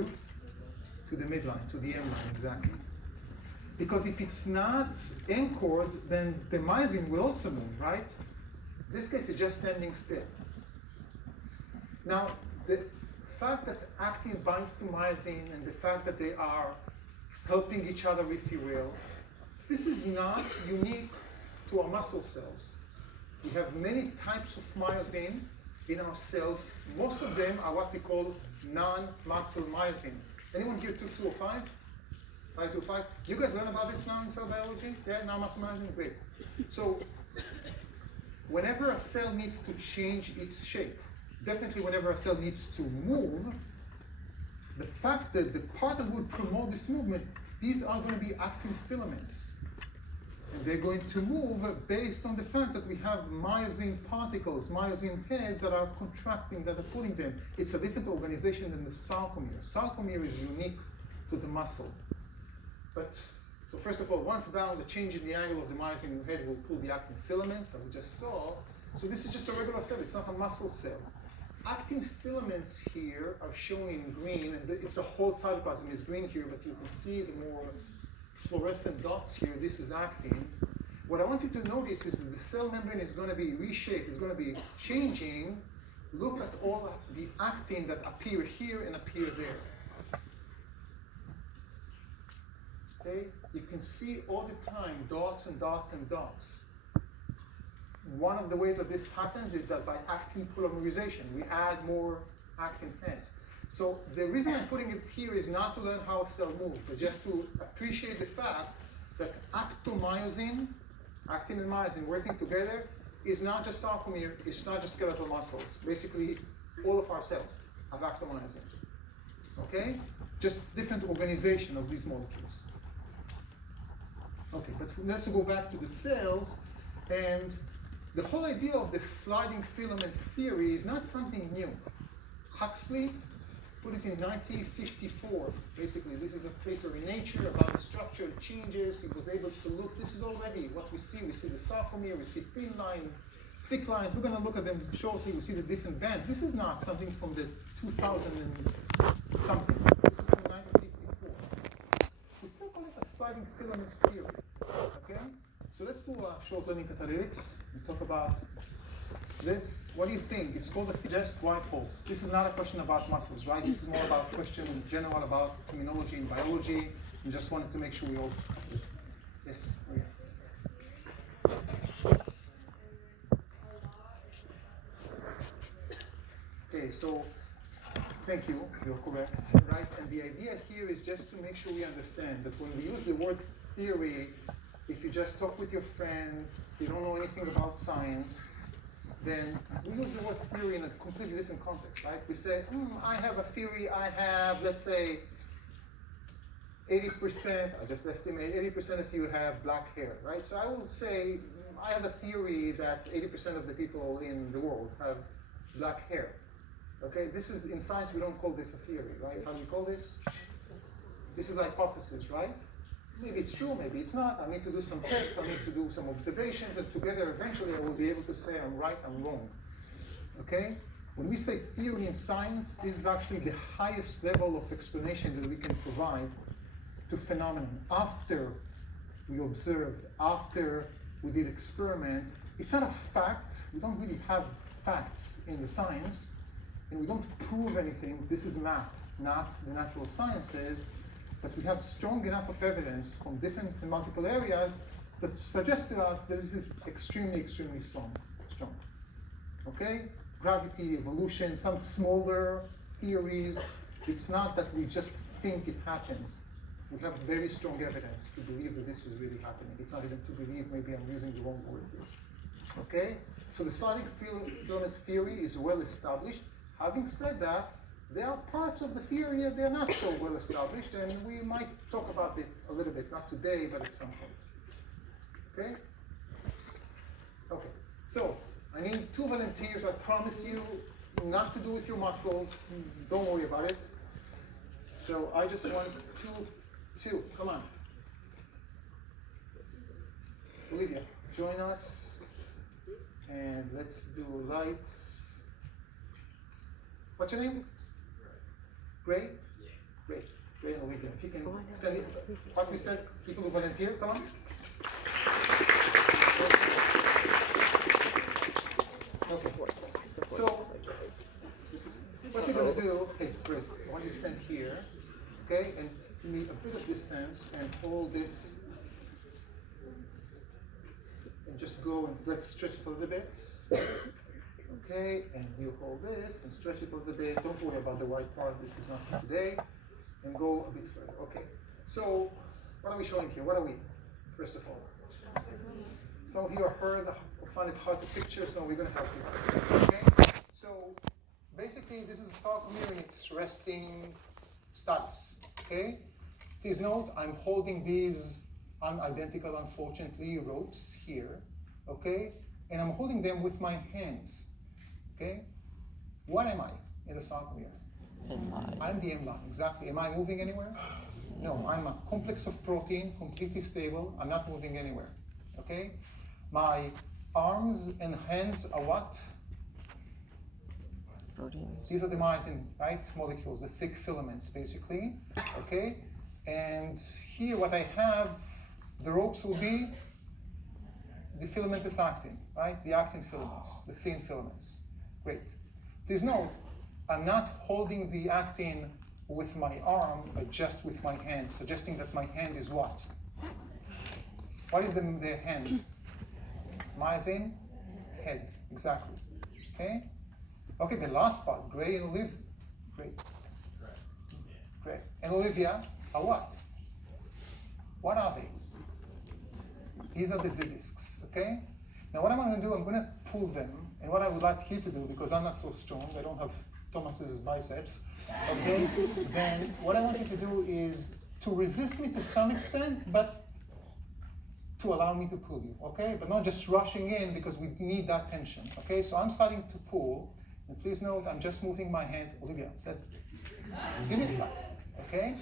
to the midline, to the M line, exactly. Because if it's not anchored, then the myosin will also move, right? In this case, it's just standing still. Now, the fact that actin binds to myosin and the fact that they are helping each other, if you will, this is not unique to our muscle cells. We have many types of myosin in our cells. Most of them are what we call non-muscle myosin. Anyone here took 205? 525? You guys learn about this now in cell biology? Yeah, non-muscle myosin? Great. So, whenever a cell needs to change its shape, definitely whenever a cell needs to move, the fact that the part that will promote this movement, these are going to be actin filaments. And they're going to move based on the fact that we have myosin particles, myosin heads that are contracting, that are pulling them. It's a different organization than the sarcomere. Sarcomere is unique to the muscle. But, so first of all, once bound, the change in the angle of the myosin head will pull the actin filaments that we just saw. So this is just a regular cell, it's not a muscle cell. Actin filaments here are shown in green, and it's the whole cytoplasm is green here, but you can see the more fluorescent dots here. This is actin. What I want you to notice is that the cell membrane is going to be reshaped, it's going to be changing. Look at all the actin that appear here and appear there. Okay? You can see all the time dots and dots and dots. One of the ways that this happens is that by actin polymerization, we add more actin heads. So the reason I'm putting it here is not to learn how a cell moves, but just to appreciate the fact that actomyosin, actin and myosin working together, is not just sarcomere, it's not just skeletal muscles. Basically, all of our cells have actomyosin. Okay? Just different organization of these molecules. Okay, but let's go back to the cells, and the whole idea of the sliding filaments theory is not something new. Huxley put it in 1954. Basically, this is a paper in Nature about structural changes. He was able to look, this is already what we see. We see the sarcomere, we see thin line, thick lines. We're going to look at them shortly. We see the different bands. This is not something from the 2000 and something. This is from 1954. We still call it a sliding filaments theory. Okay? So let's do a short learning catalytics and talk about this. What do you think? It's called the just why false. This is not a question about muscles, right? This is more about a question in general about terminology and biology. And just wanted to make sure we all yes. Okay, so thank you. You're correct, right? And the idea here is just to make sure we understand that when we use the word theory, if you just talk with your friend, you don't know anything about science, then we use the word theory in a completely different context, right? We say, I have a theory, I have, let's say, 80%, I just estimate 80% of you have black hair, right? So I will say, I have a theory that 80% of the people in the world have black hair. Okay, this is, in science, we don't call this a theory, right? How do you call this? This is a hypothesis, right? Maybe it's true, maybe it's not. I need to do some tests, I need to do some observations, and together eventually I will be able to say I'm right, I'm wrong. Okay? When we say theory in science, this is actually the highest level of explanation that we can provide to phenomenon. After we observed, after we did experiments, it's not a fact. We don't really have facts in the science, and we don't prove anything. This is math, not the natural sciences. But we have strong enough of evidence from different and multiple areas that suggests to us that this is extremely, extremely strong. Okay? Gravity, evolution, some smaller theories. It's not that we just think it happens. We have very strong evidence to believe that this is really happening. It's not even to believe, maybe I'm using the wrong word here. Okay? So the sliding filaments theory is well established. Having said that, there are parts of the theory that they're not so well established, and we might talk about it a little bit, not today, but at some point. Okay? Okay. So, I need 2 volunteers. I promise you not to do with your muscles. Don't worry about it. So, I just want two. Come on. Olivia, join us. And let's do lights. What's your name? Gray? Ray and Olivia, if you can stand it. What we said, people who volunteer, come on. So, what we're going to do, okay, great. I want you to stand here, okay, and give me a bit of distance and hold this. And just go and let's stretch it a little bit. Okay, and you hold this and stretch it a little bit. Don't worry about the white part, this is not for today. And go a bit further. Okay, so what are we showing here? What are we, first of all? Some of you have heard or find it hard to picture, so we're going to help you. Okay, so basically this is a sarcomere in its resting status. Okay, please note I'm holding these unidentical, unfortunately, ropes here. Okay, and I'm holding them with my hands. Okay, what am I in the sarcomere? I'm the M line, exactly. Am I moving anywhere? No, I'm a complex of protein, completely stable. I'm not moving anywhere. Okay? My arms and hands are what? Protein. These are the myosin, right? Molecules, the thick filaments, basically. Okay? And here what I have, the ropes will be the filamentous actin, right? The actin filaments, the thin filaments. Great. Please note, I'm not holding the actin with my arm, but just with my hand, suggesting that my hand is what? What is the hand? Myosin, head, exactly. Okay? Okay, the last part, Gray and Olivia. Great. Great. And Olivia are what? What are they? These are the Z-discs, okay? Now what I'm going to do, I'm going to pull them, and what I would like you to do, because I'm not so strong, I don't have Thomas's biceps, okay? Then what I want you to do is to resist me to some extent, but to allow me to pull you, okay? But not just rushing in because we need that tension, okay? So I'm starting to pull, and please note I'm just moving my hands. Olivia, said, give me a slap, okay?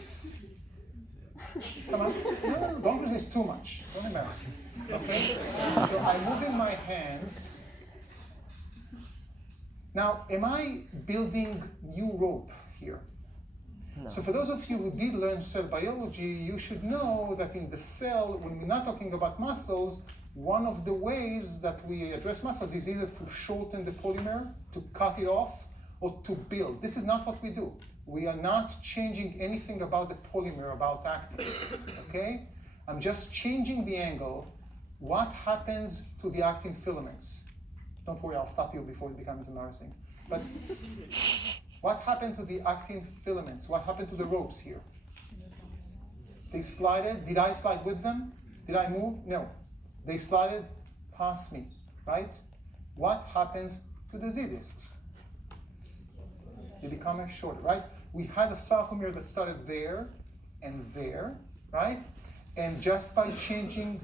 Come on. No, don't resist too much. Don't embarrass me, okay? So I'm moving my hands. Now, am I building new rope here? No. So for those of you who did learn cell biology, you should know that in the cell, when we're not talking about muscles, one of the ways that we address muscles is either to shorten the polymer, to cut it off, or to build. This is not what we do. We are not changing anything about the polymer, about actin, okay? I'm just changing the angle. What happens to the actin filaments? Don't worry, I'll stop you before it becomes embarrassing. But what happened to the actin filaments? What happened to the ropes here? They slided. Did I slide with them? Did I move? No. They slided past me, right? What happens to the Z-discs? They become shorter, right? We had a sarcomere that started there and there, right? And just by changing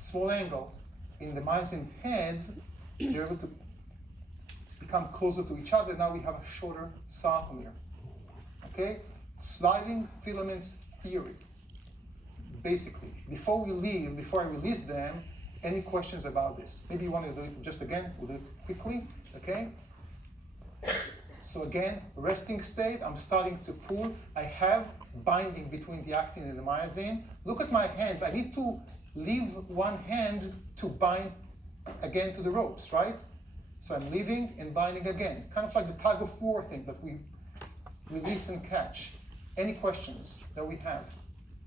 small angle in the myosin heads, they're able to become closer to each other. Now we have a shorter sarcomere. Okay? Sliding filaments theory. Basically, before we leave, before I release them, any questions about this? Maybe you want to do it just again. We'll do it quickly. Okay? So again, resting state, I'm starting to pull. I have binding between the actin and the myosin. Look at my hands. I need to leave one hand to bind again to the ropes, right? So I'm leaving and binding again. Kind of like the tug of war thing that we release and catch. Any questions that we have?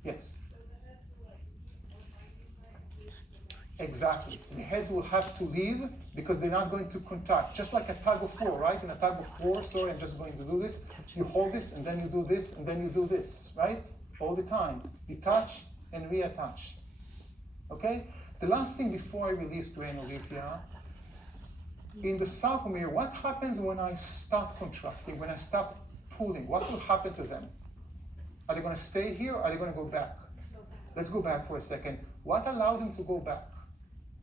Yes? Exactly. The heads will have to leave because they're not going to contract. Just like a tug of war, right? In a tug of war, sorry, I'm just going to do this. You hold this, and then you do this, and then you do this, right? All the time. Detach and reattach. Okay? The last thing before I release Gray and Olivia, in the sarcomere, what happens when I stop contracting, when I stop pulling? What will happen to them? Are they going to stay here, or are they going to go back? Let's go back for a second. What allowed them to go back?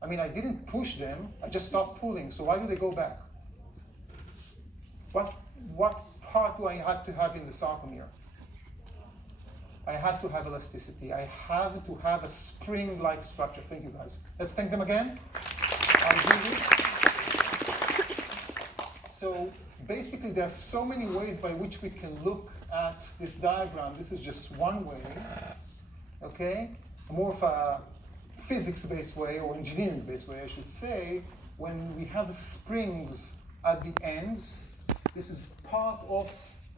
I mean, I didn't push them, I just stopped pulling, so why do they go back? What part do I have to have in the sarcomere? I have to have elasticity. I have to have a spring-like structure. Thank you, guys. Let's thank them again. I'll do this. So basically there are so many ways by which we can look at this diagram. This is just one way, okay? More of a physics-based way, or engineering-based way, I should say. When we have springs at the ends, this is part of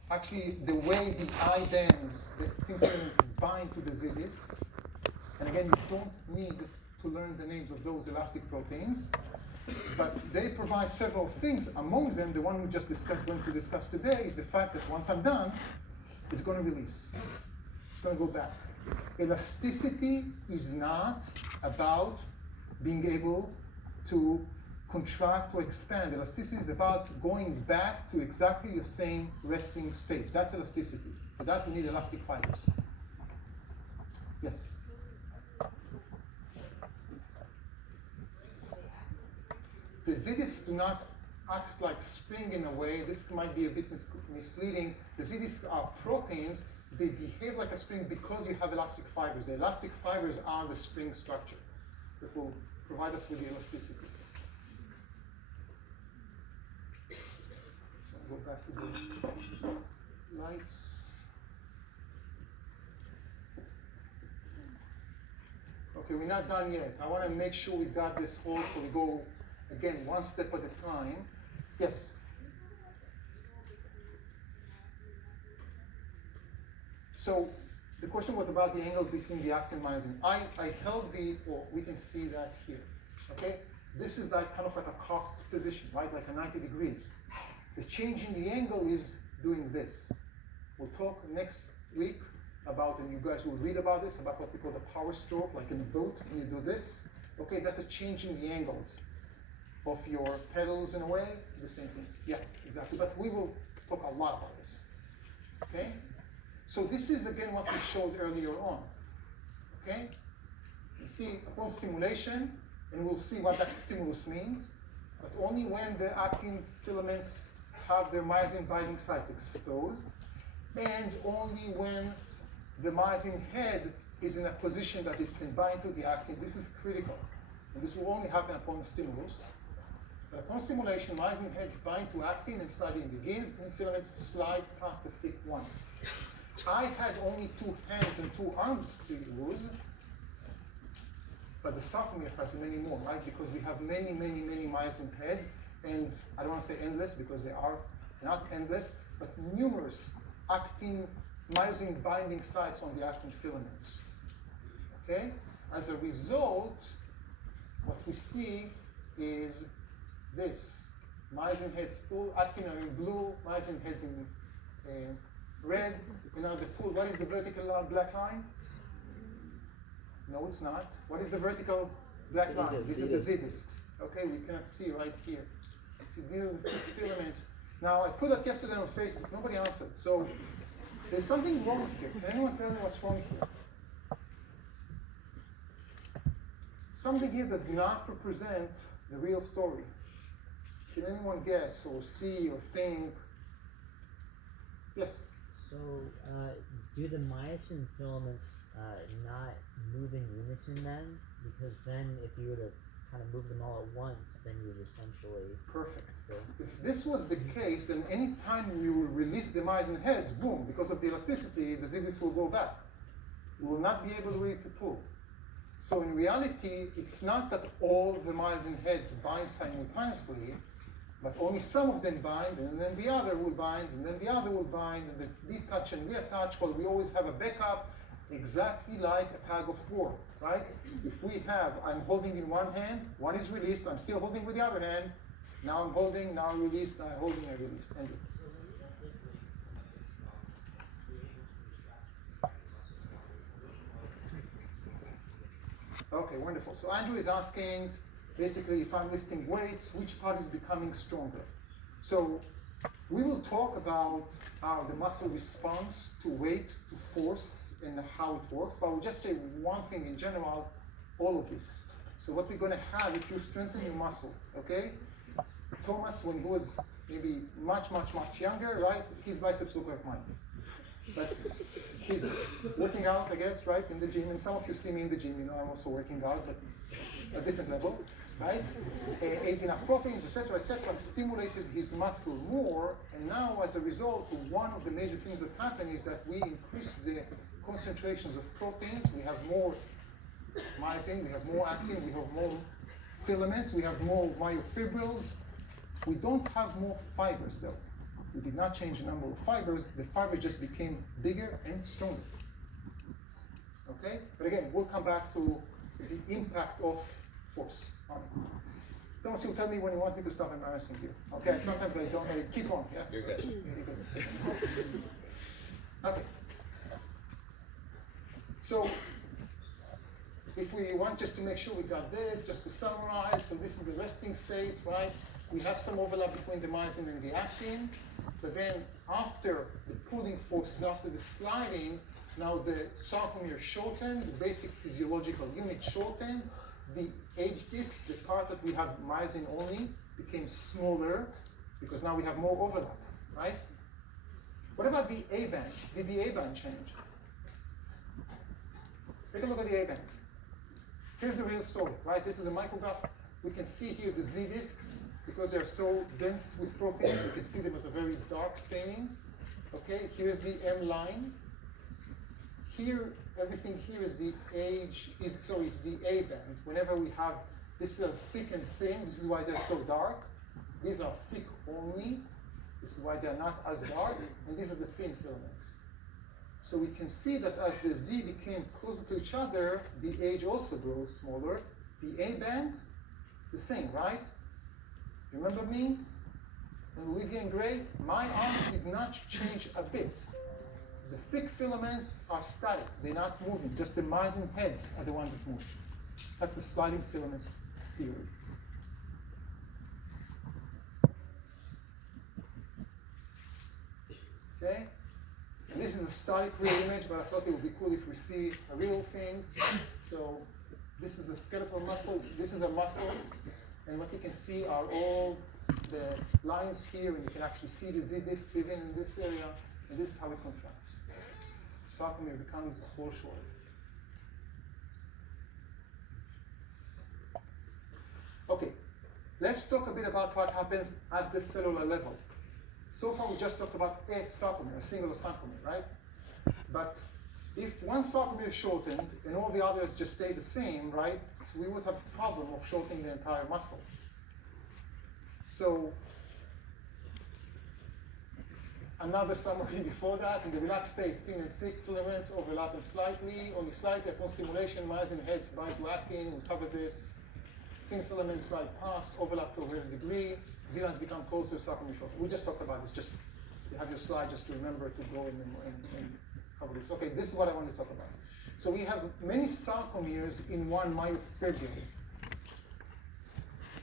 actually the way the eye bends, the thin filaments bind to the Z discs. And again, you don't need to learn the names of those elastic proteins, but they provide several things. Among them, the one we just going to discuss today is the fact that once I'm done, it's going to release. It's going to go back. Elasticity is not about being able to contract or expand. Elasticity is about going back to exactly the same resting state. That's elasticity. For that, we need elastic fibers. Yes? The Z discs do not act like spring in a way. This might be a bit misleading. The Z discs are proteins. They behave like a spring because you have elastic fibers. The elastic fibers are the spring structure that will provide us with the elasticity. So I'll go back to the lights. Okay, we're not done yet. I want to make sure we got this whole, so we go again one step at a time. Yes? So the question was about the angle between the actin and myosin. I held the, or we can see that here, okay? This is like kind of like a cocked position, right? Like a 90 degrees. The change in the angle is doing this. We'll talk next week about, and you guys will read about this, about what we call the power stroke, like in a boat, when you do this. Okay, that's a change in the angles of your pedals in a way, the same thing. Yeah, exactly. But we will talk a lot about this. Okay? So this is again what we showed earlier on. Okay? You see upon stimulation, and we'll see what that stimulus means, but only when the actin filaments have their myosin binding sites exposed, and only when the myosin head is in a position that it can bind to the actin. This is critical. And this will only happen upon stimulus. But upon stimulation, myosin heads bind to actin and sliding begins, and filaments slide past the thick ones. I had only 2 hands and 2 arms to use, but the sarcomere has many more, right? Because we have many, many, many myosin heads, and I don't want to say endless because they are not endless, but numerous actin myosin binding sites on the actin filaments. Okay? As a result, what we see is this. Myosin heads pull, actin are in blue, myosin heads in red. You know the pull. What is the vertical black line? No, it's not. What is the vertical black line? This is the Z discs. Okay, we cannot see right here. To deal with thick filaments. Now, I put that yesterday on Facebook. Nobody answered. So, there's something wrong here. Can anyone tell me what's wrong here? Something here does not represent the real story. Can anyone guess or see or think? Yes? So, do the myosin filaments not move in unison then? Because then if you were to kind of move them all at once, then you would essentially... Perfect. So, if this was the case, then any time you release the myosin heads, boom, because of the elasticity, the Z disc will go back. You will not be able really to pull. So in reality, it's not that all the myosin heads bind simultaneously, but only some of them bind, and then the other will bind, and then the other will bind, and then detach and reattach. Well, we always have a backup, exactly like a tug of war, right? If we have, I'm holding in one hand, one is released, I'm still holding with the other hand, now I'm holding, now I release, now I'm holding, I release. End it. Okay, wonderful. So Andrew is asking, basically, if I'm lifting weights, which part is becoming stronger? So we will talk about how the muscle responds to weight, to force, and how it works, but we'll just say one thing in general, all of this. So what we're going to have if you strengthen your muscle, okay? Thomas, when he was maybe much, much, much younger, right, his biceps look like mine. But he's working out, I guess, right, in the gym, and some of you see me in the gym, you know, I'm also working out, but a different level. right? Ate enough proteins, etc., stimulated his muscle more, and now as a result, one of the major things that happen is that we increase the concentrations of proteins. We have more myosin, we have more actin, we have more filaments, we have more myofibrils. We don't have more fibers though. We did not change the number of fibers, the fibers just became bigger and stronger. Okay? But again, we'll come back to the impact of force on it. Don't you tell me when you want me to stop embarrassing you. Okay, sometimes I don't. Keep on, yeah? You're good. You're good. Okay. So, if we want just to make sure we got this, just to summarize, so this is the resting state, right? We have some overlap between the myosin and the actin, but then after the pulling forces, after the sliding, now the sarcomere shortened, the basic physiological unit shortened, the age disc, the part that we have myosin only, became smaller because now we have more overlap, right? What about the A band? Did the A band change? Take a look at the A band. Here's the real story, right? This is a micrograph. We can see here the Z discs because they're so dense with proteins. You can see them as a very dark staining. Okay, here's the M line. Here, everything here is the is the A band. Whenever we have, this is a thick and thin, this is why they're so dark. These are thick only, this is why they're not as dark, and these are the thin filaments. So we can see that as the Z became closer to each other, the age also grows smaller. The A band, the same, right? Remember me and Olivia in gray? My arms did not change a bit. The thick filaments are static, they're not moving, just the myosin heads are the ones that move. That's the sliding filaments theory. Okay? And this is a static real image, but I thought it would be cool if we see a real thing. So this is a skeletal muscle, this is a muscle, and what you can see are all the lines here, and you can actually see the Z disc even in this area. And this is how it contracts. Sarcomere becomes a whole short. Okay, let's talk a bit about what happens at the cellular level. So far we just talked about a sarcomere, a singular sarcomere, right? But if one sarcomere is shortened and all the others just stay the same, right, we would have a problem of shortening the entire muscle. So, another summary before that, in the relaxed state, thin and thick filaments overlapping slightly, only slightly upon stimulation, myosin heads bind to actin, we covered this. Thin filaments slide past, overlap to a greater degree, Z-lines become closer, sarcomere shorter. We just talked about this, just you have your slide just to remember to go in and cover this. Okay, this is what I want to talk about. So we have many sarcomeres in one myofibril.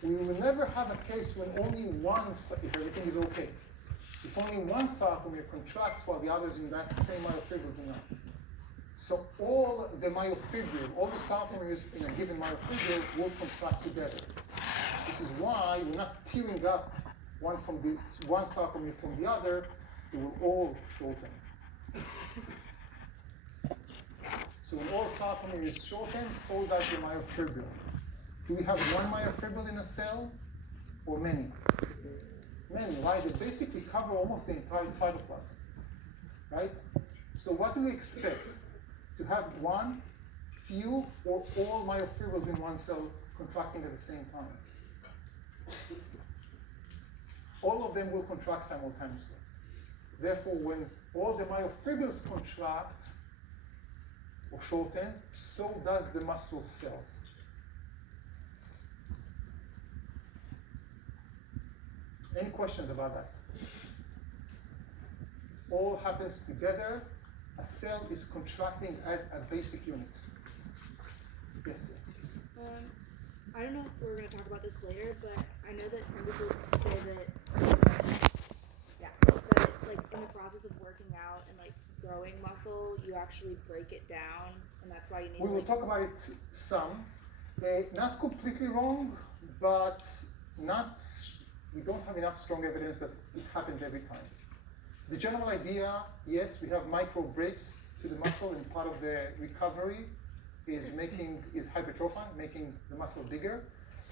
We will never have a case when only one, if everything is okay. If only one sarcomere contracts while the others in that same myofibril do not. So all the myofibril, all the sarcomeres in a given myofibril will contract together. This is why we're not tearing up one sarcomere from the other, they will all shorten. So when all sarcomere is shortened, so does the myofibril. Do we have one myofibril in a cell or many? Many, right? They basically cover almost the entire cytoplasm, right? So what do we expect? To have one, few, or all myofibrils in one cell contracting at the same time? All of them will contract simultaneously. Therefore, when all the myofibrils contract or shorten, so does the muscle cell. Any questions about that? All happens together. A cell is contracting as a basic unit. Yes? I don't know if we're going to talk about this later, but I know that some people say that, that like in the process of working out and like growing muscle, you actually break it down, and that's why you need. We will talk about it some. Not completely wrong, but not. We don't have enough strong evidence that it happens every time. The general idea, yes, we have micro breaks to the muscle, and part of the recovery is hypertrophy, making the muscle bigger.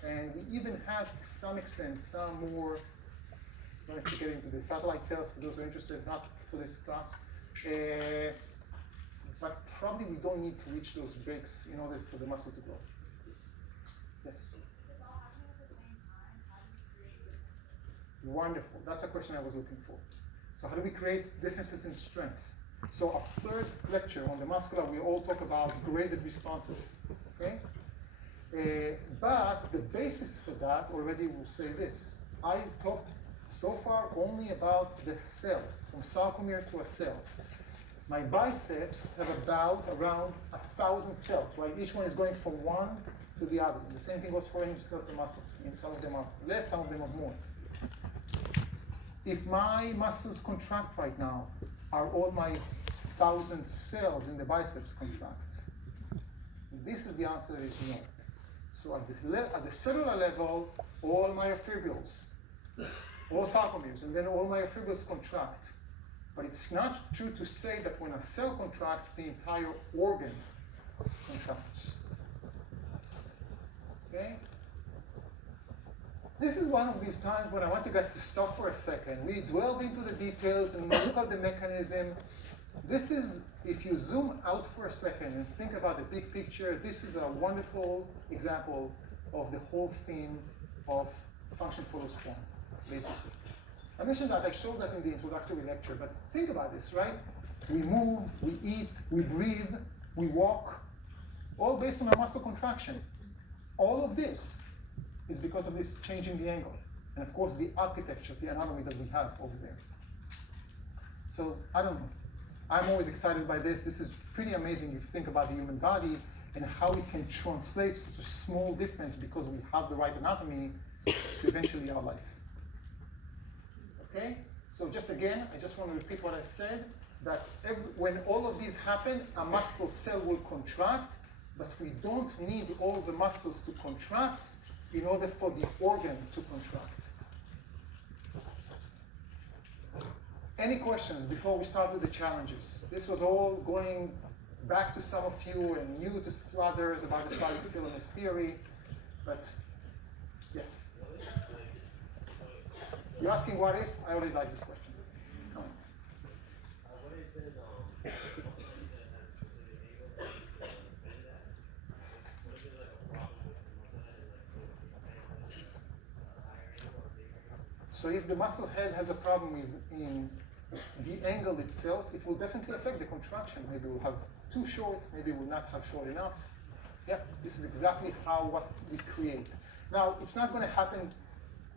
And we even have, to some extent, some more, I don't have to get into the satellite cells for those who are interested, not for this class. But probably we don't need to reach those breaks in order for the muscle to grow. Yes? Wonderful. That's a question I was looking for. So how do we create differences in strength? So a third lecture on the muscular, we all talk about graded responses. Okay? But the basis for that already will say this. I talked so far only about the cell, from sarcomere to a cell. My biceps have about around 1,000 cells, right? Each one is going from one to the other. The same thing goes for any skeletal muscles. I mean, some of them are less, some of them are more. If my muscles contract right now, are all my 1,000 cells in the biceps contract? This is the answer is no. So at the cellular level, all myofibrils, all sarcomeres, and then all myofibrils contract. But it's not true to say that when a cell contracts, the entire organ contracts. Okay? This is one of these times when I want you guys to stop for a second. We delve into the details and we look at the mechanism. This is, if you zoom out for a second and think about the big picture, this is a wonderful example of the whole theme of function follows form, basically. I mentioned that, I showed that in the introductory lecture, but think about this, right? We move, we eat, we breathe, we walk, all based on a muscle contraction. All of this is because of this change in the angle. And of course, the architecture, the anatomy that we have over there. So, I don't know. I'm always excited by this. This is pretty amazing if you think about the human body and how it can translate such a small difference because we have the right anatomy to eventually our life. Okay? So just again, I just want to repeat what I said, that when all of these happen, a muscle cell will contract, but we don't need all the muscles to contract in order for the organ to contract. Any questions before we start with the challenges? This was all going back to some of you and new to others about the solid filaments theory, but yes? You're asking what if? I already like this question. Come on. So if the muscle head has a problem in the angle itself, it will definitely affect the contraction. Maybe we'll have too short, maybe we'll not have short enough. Yeah, this is exactly what we create. Now, it's not going to happen,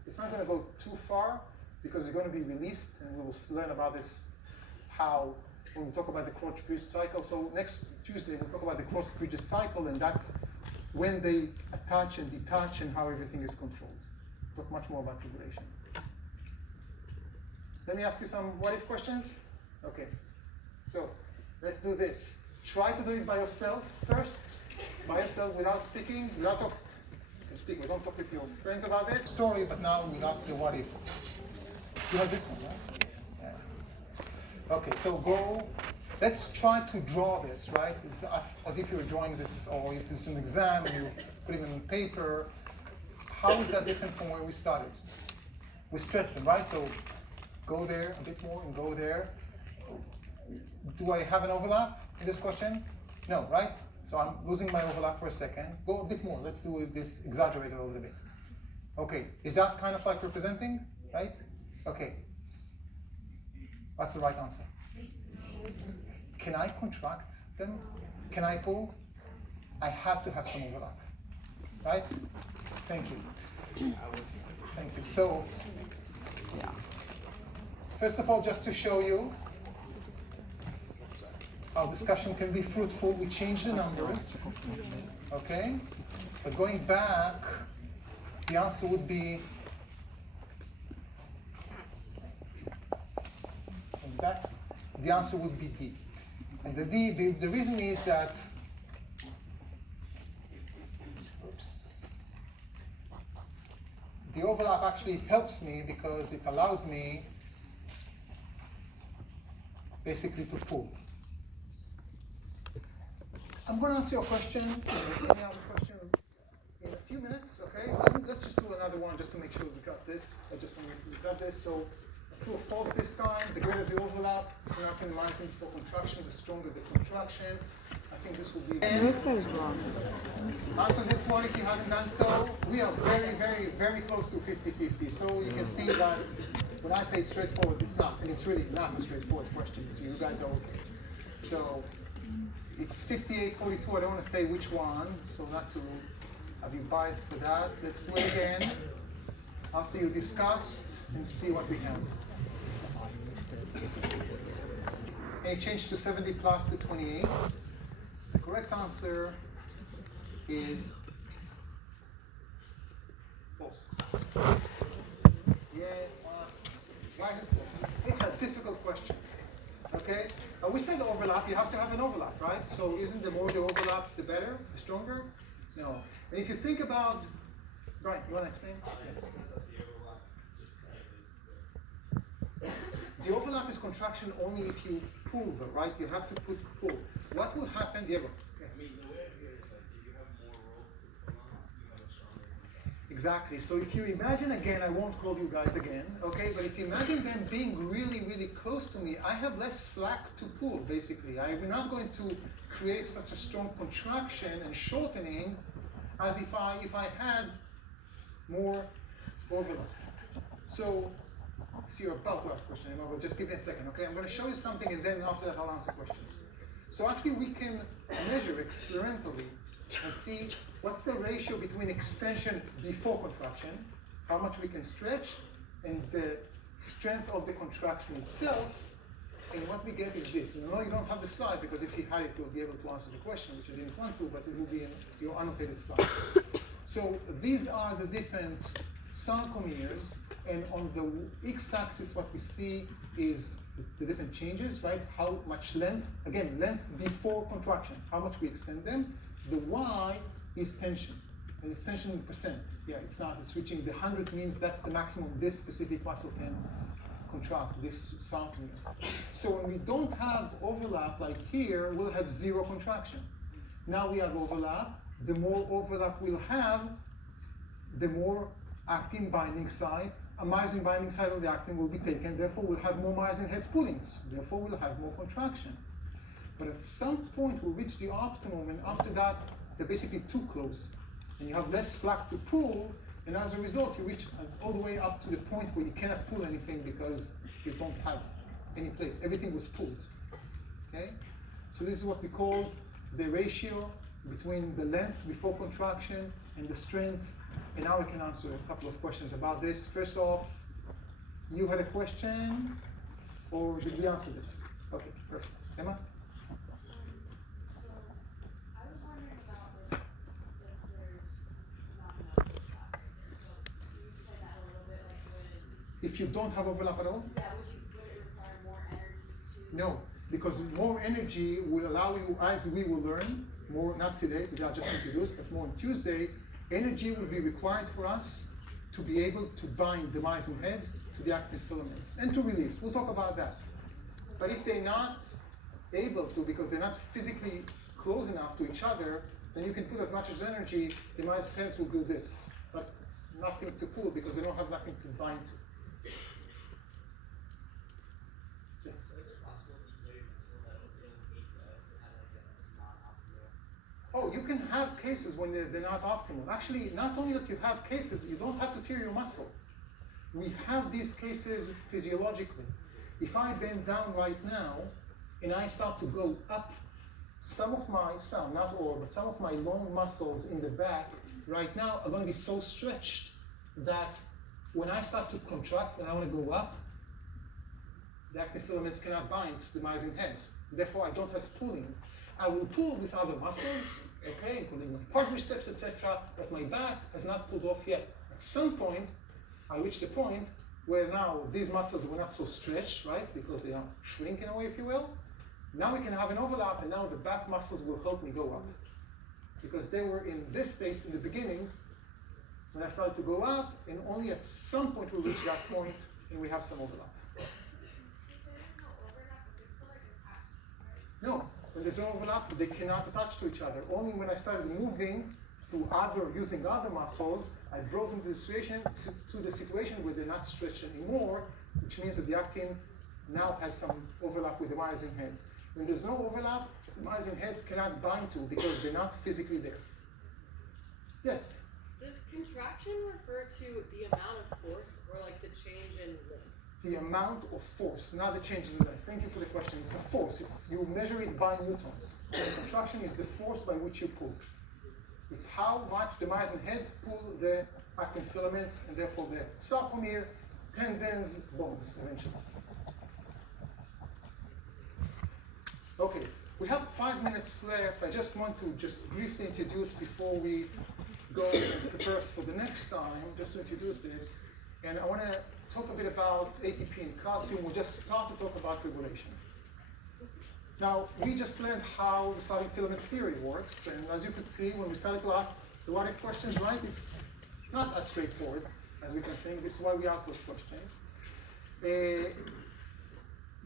it's not going to go too far because it's going to be released, and we will learn about this when we talk about the Crouch-Bridge cycle. So next Tuesday, we'll talk about the Crouch-Bridge cycle, and that's when they attach and detach and how everything is controlled. Talk much more about regulation. Let me ask you some what-if questions. Okay, so let's do this. Try to do it by yourself first, by yourself without speaking, without talking. You speak, don't talk with your friends about this story, but now we'll ask the what if. You have this one, right? Yeah. Okay, so let's try to draw this, right? It's as if you're drawing this, or if this is an exam and you're putting it on paper. How is that different from where we started? We stretched them, right? So go there a bit more and go there. Do I have an overlap in this question? No, right? So I'm losing my overlap for a second. Go a bit more. Let's do this exaggerated a little bit. Okay, is that kind of like representing, right? Okay. What's the right answer? Can I contract them? Can I pull? I have to have some overlap, right? Thank you. Thank you. So, first of all, just to show you, our discussion can be fruitful. We change the numbers, okay? But going back, the answer would be, the answer would be D. And the reason is that, the overlap actually helps me because it allows me basically to pull. I'm going to answer your question, any other question, in a few minutes, okay? Let's just do another one just to make sure we got this. I just want to make sure we got this. So true or false this time, the greater the overlap, nothing minus before contraction, the stronger the contraction. I think this will be. Most that is wrong. Answer this one if you haven't done so. We are very, very, very close to 50-50. So you can see that when I say it's straightforward, it's not. And it's really not a straightforward question. You guys are okay. So it's 58-42. I don't want to say which one, so not to have you biased for that. Let's do it again after you discussed and see what we have. And it changed to 70 plus to 28. The correct answer is false. Yeah, why is it false? It's a difficult question. Okay? We said overlap, you have to have an overlap, right? So isn't the more the overlap, the better, the stronger? No. And if you think about, Brian, you want to explain? Yes. The overlap is contraction only if you pull them, right? You have to pull. What will happen? Diego. Yeah. I mean, the way I hear it is like if you have more rope to pull on, you have a stronger contraction. Exactly. So if you imagine again, I won't call you guys again, okay? But if you imagine them being really, really close to me, I have less slack to pull, basically. I'm not going to create such a strong contraction and shortening as if I had more overlap. So, see, you're about to ask a question, Emma, but just give me a second, okay? I'm going to show you something, and then after that I'll answer questions. So actually we can measure experimentally and see what's the ratio between extension before contraction, how much we can stretch, and the strength of the contraction itself. And what we get is this. And I know you don't have the slide, because if you had it, you'll be able to answer the question, which I didn't want to, but it will be in your annotated slide. So these are the different sarcomeres, and on the x-axis what we see is the different changes, right? How much length, again, length before contraction, how much we extend them. The y is tension, and it's tension in percent. Yeah, it's not, it's reaching the 100 means that's the maximum this specific muscle can contract, this sarcomere. So when we don't have overlap, like here, we'll have zero contraction. Now we have overlap. The more overlap we'll have, the more actin binding site, a myosin binding site of the actin will be taken, therefore we'll have more myosin heads pullings, therefore we'll have more contraction. But at some point we'll reach the optimum, and after that they're basically too close. And you have less slack to pull, and as a result you reach all the way up to the point where you cannot pull anything because you don't have any place. Everything was pulled. Okay? So this is what we call the ratio between the length before contraction and the strength. And now we can answer a couple of questions about this. First off, you had a question, or did we answer this? Okay, perfect. Emma? So, I was wondering about if there's not enough overlap right there. So, can you explain that a little bit? Like, If you don't have overlap at all? would it require more energy to? No, because more energy will allow you, as we will learn, more, not today, because I just introduced, but more on Tuesday, energy will be required for us to be able to bind the myosin heads to the actin filaments and to release. We'll talk about that. But if they're not able to, because they're not physically close enough to each other, then you can put as much as energy, the myosin heads will do this, but nothing to pull because they don't have nothing to bind to. Yes? Is it possible to play muscle that will be able to meet have like a non-optimal? Oh, you can have cases when they're not optimal. Actually, not only that you have cases, you don't have to tear your muscle. We have these cases physiologically. If I bend down right now and I start to go up, some, not all, but some of my long muscles in the back right now are going to be so stretched that when I start to contract and I want to go up, the actin filaments cannot bind to the myosin heads. Therefore, I don't have pulling. I will pull with other muscles, okay, including my quadriceps, etc., but my back has not pulled off yet. At some point, I reach the point where now these muscles were not so stretched, right, because they are shrinking away, if you will. Now we can have an overlap, and now the back muscles will help me go up. Because they were in this state in the beginning, when I started to go up, and only at some point we'll reach that point, and we have some overlap. No, when there's no overlap, they cannot attach to each other. Only when I started moving using other muscles, I brought them to the situation where they're not stretched anymore, which means that the actin now has some overlap with the myosin heads. When there's no overlap, the myosin heads cannot bind to because they're not physically there. Yes? Does contraction refer to the amount of force or like the change in length? The amount of force, not the change in length. Thank you for the question. It's a force. You measure it by newtons. The contraction is the force by which you pull. It's how much the myosin heads pull the actin filaments and therefore the sarcomere, tendons, bones eventually. Okay, we have 5 minutes left. I just want to briefly introduce before we go and prepare us for the next time, just to introduce this. And I want to talk a bit about ATP and calcium. We'll just start to talk about regulation. Now, we just learned how the sliding filaments theory works, and as you could see, when we started to ask the what if questions, right, it's not as straightforward as we can think. This is why we ask those questions.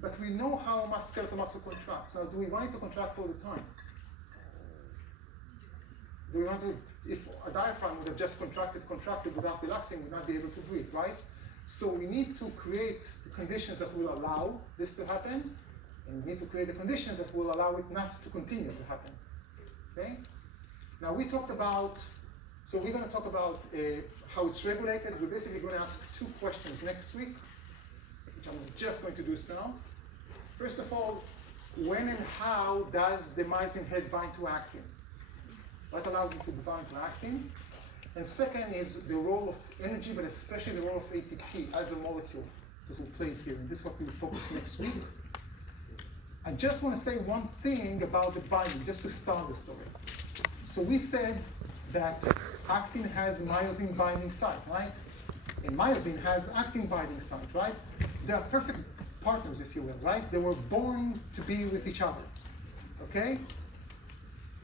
But we know how skeletal muscle contracts. Now, do we want it to contract all the time? Do we want to, if a diaphragm would have just contracted without relaxing, we would not be able to breathe, right? So we need to create the conditions that will allow this to happen, and we need to create the conditions that will allow it not to continue to happen. Okay? Now we talked about, so we're going to talk about how it's regulated. We're basically going to ask 2 questions next week, which I'm just going to do now. First of all, when and how does the myosin head bind to actin? What allows it to bind to actin? And second is the role of energy, but especially the role of ATP as a molecule that will play here. And this is what we'll focus next week. I just want to say one thing about the binding, just to start the story. So we said that actin has myosin binding site, right? And myosin has actin binding site, right? They are perfect partners, if you will, right? They were born to be with each other, okay?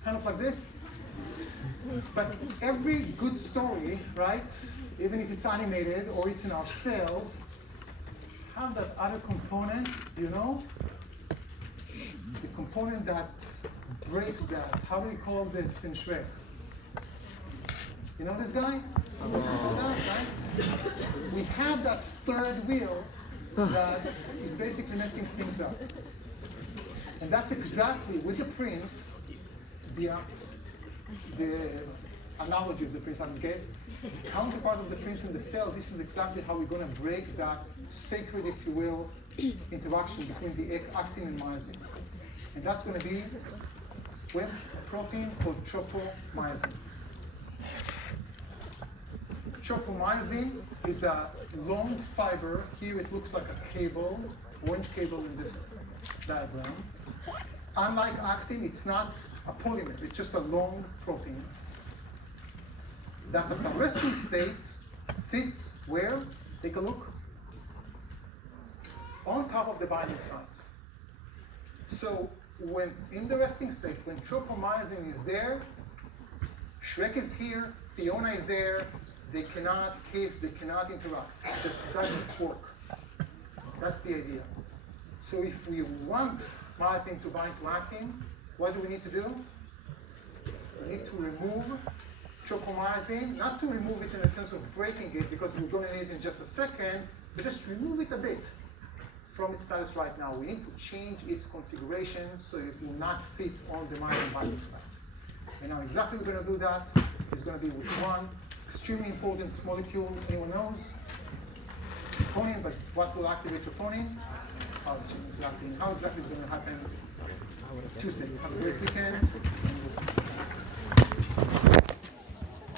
Kind of like this. But every good story, right, even if it's animated or it's in our cells, have that other component, do you know? The component that breaks that. How do we call this in Shrek? You know this guy? This is that, right? We have that third wheel that is basically messing things up. And that's exactly, with the prince, the analogy of the prince, in the case, the counterpart of the prince in the cell, this is exactly how we're going to break that sacred, if you will, interaction between the actin and myosin. And that's going to be with a protein called tropomyosin. Tropomyosin is a long fiber. Here it looks like a cable, orange cable in this diagram. Unlike actin, it's not a polymer, it's just a long protein. That at the resting state sits where? Take a look. On top of the binding sites. So when in the resting state, when tropomyosin is there, Shrek is here, Fiona is there, they cannot kiss, they cannot interact. It just doesn't work. That's the idea. So if we want myosin to bind to actin, what do we need to do? We need to remove tropomyosin, not to remove it in the sense of breaking it, because we're going to need it in just a second, but just remove it a bit from its status right now. We need to change its configuration so it will not sit on the myosin binding sites. And now exactly we're going to do that is going to be with one extremely important molecule. Anyone knows? Troponin, but what will activate troponin? I'll assume exactly. How exactly is going to happen? Tuesday. Have a great weekend.